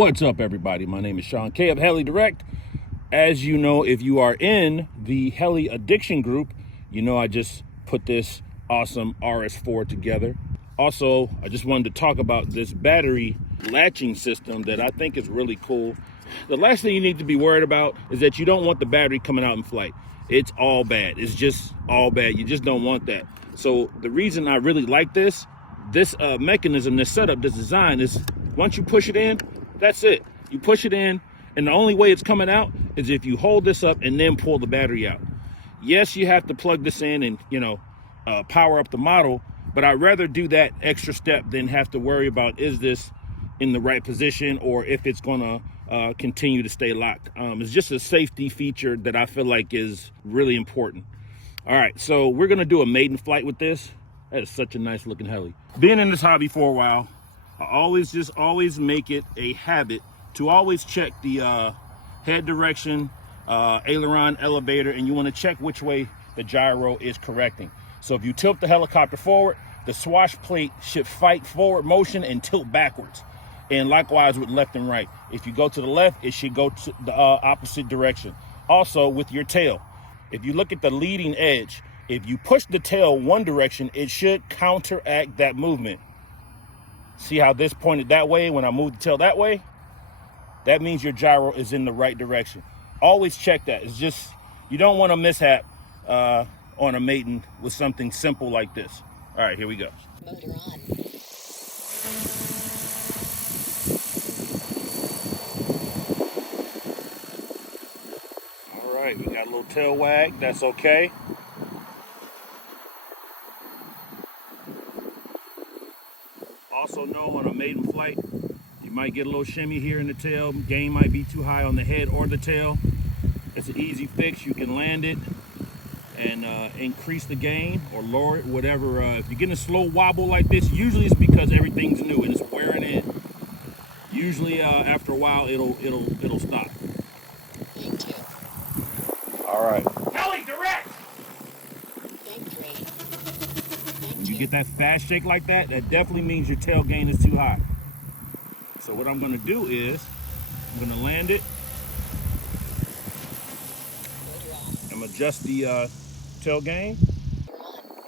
What's up, everybody? My name is Sean K of Heli Direct. As you know, if you are in the Heli Addiction group, you know I just put this awesome RS4 together. Also, I just wanted to talk about this battery latching system that I think is really cool. The last thing you need to be worried about is that you don't want the battery coming out in flight. It's all bad. It's just all bad. You just don't want that. So the reason I really like this mechanism, this setup, this design is once you push it in, that's it. You push it in, and the only way it's coming out is if you hold this up and then pull the battery out. Yes, you have to plug this in and, power up the model, but I'd rather do that extra step than have to worry about is this in the right position or if it's gonna continue to stay locked. It's just a safety feature that I feel like is really important. All right, so we're gonna do a maiden flight with this. That is such a nice looking heli. Being in this hobby for a while, I always make it a habit to always check the head direction, aileron, elevator, and you want to check which way the gyro is correcting. So if you tilt the helicopter forward, the swash plate should fight forward motion and tilt backwards. And likewise with left and right. If you go to the left, it should go to the opposite direction. Also with your tail, if you look at the leading edge, if you push the tail one direction, it should counteract that movement. See how this pointed that way when I moved the tail that way? That means your gyro is in the right direction. Always check that. It's just, you don't want a mishap on a Maiden with something simple like this. All right, here we go. Motor on. All right, we got a little tail wag. That's okay. Also know on a maiden flight, you might get a little shimmy here in the tail. Gain might be too high on the head or the tail. It's an easy fix. You can land it and increase the gain or lower it, whatever. If you're getting a slow wobble like this, usually it's because everything's new and it's wearing in. Usually after a while, it'll stop. Thank you. All right. Heli Direct! When you get that fast shake like that, that definitely means your tail gain is too high. So what I'm gonna do is, I'm gonna land it. I'm gonna adjust the tail gain.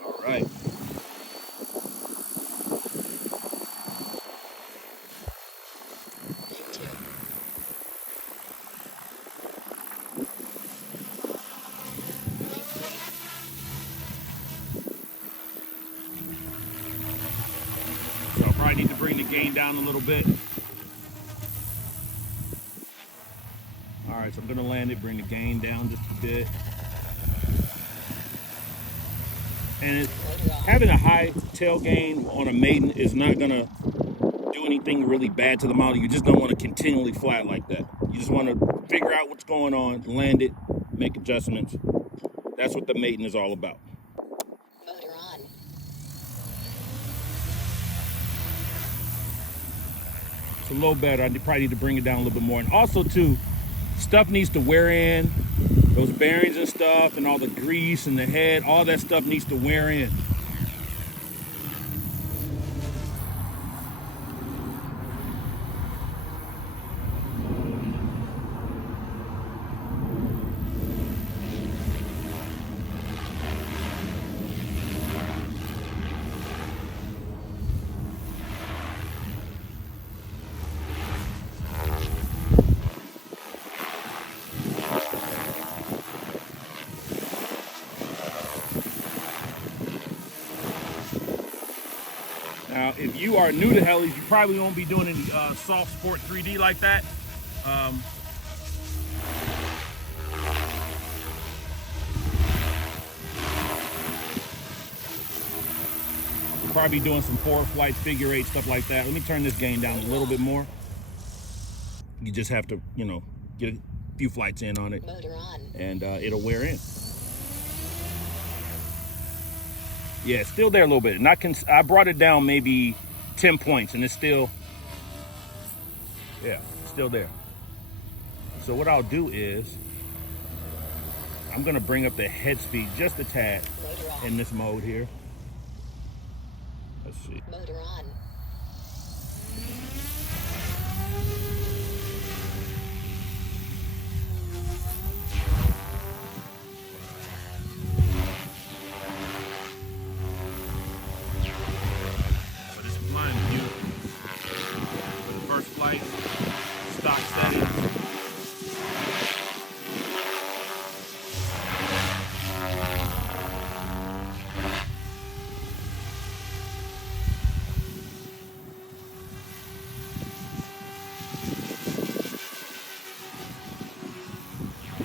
All right. So I'll probably need to bring the gain down a little bit. All right, so I'm gonna land it, bring the gain down just a bit. And having a high tail gain on a maiden is not gonna do anything really bad to the model. You just don't wanna continually fly like that. You just wanna figure out what's going on, land it, make adjustments. That's what the maiden is all about. Motor on. It's a little better. I probably need to bring it down a little bit more. And also too, stuff needs to wear in. Those bearings and stuff and all the grease and the head, all that stuff needs to wear in. Now, if you are new to helis, you probably won't be doing any soft sport 3D like that. You'll probably be doing some forward flights, figure eight, stuff like that. Let me turn this gain down a little bit more. You just have to, get a few flights in on it. Motor on. And it'll wear in. Yeah, it's still there a little bit. And I brought it down maybe 10 points and it's still, still there. So what I'll do is, I'm gonna bring up the head speed just a tad in this mode here. Let's see. Motor on.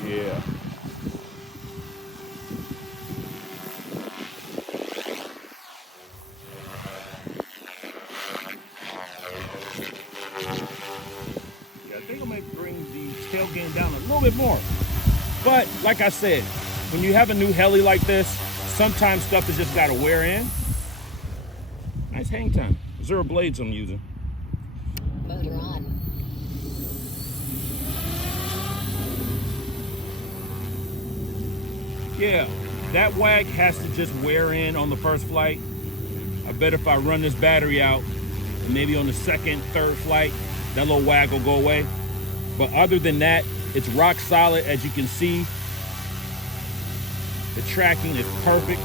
Yeah. Yeah, I think I might bring the tail gain down a little bit more. But like I said, when you have a new heli like this, sometimes stuff has just got to wear in. Nice hang time. 0 blades I'm using. Motor on. Yeah, that wag has to just wear in on the first flight. I bet if I run this battery out, and maybe on the second, third flight, that little wag will go away. But other than that, it's rock solid. As you can see, the tracking is perfect.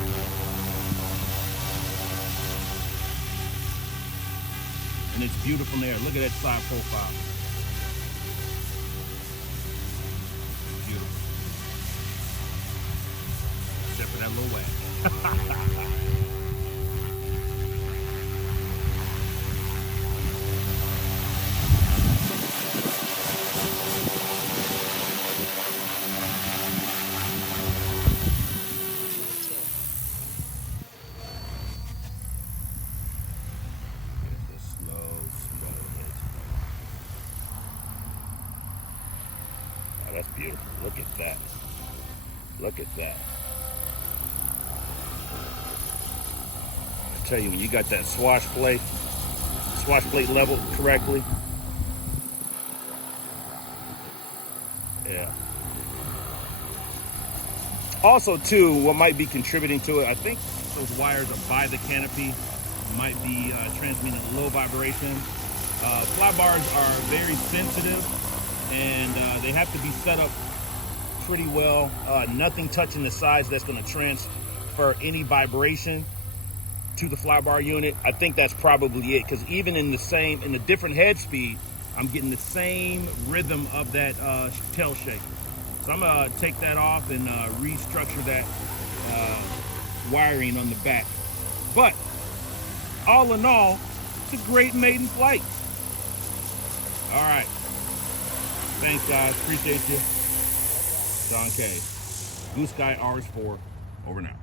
And it's beautiful there. Look at that side profile. Beautiful. Except for that little wag. Oh, that's beautiful. Look at that. Look at that. I tell you, when you got that swash plate leveled correctly. Yeah. Also, too, what might be contributing to it, I think those wires are by the canopy might be transmitting a low vibration. Fly bars are very sensitive, and they have to be set up pretty well. Nothing touching the sides that's going to transfer any vibration to the fly bar unit. I think that's probably it, because even in the different head speed, I'm getting the same rhythm of that tail shake. So I'm gonna take that off and restructure that wiring on the back. But all in all, it's a great maiden flight. All right. Thanks, guys. Appreciate you. Sean K. Goosky RS4, over now.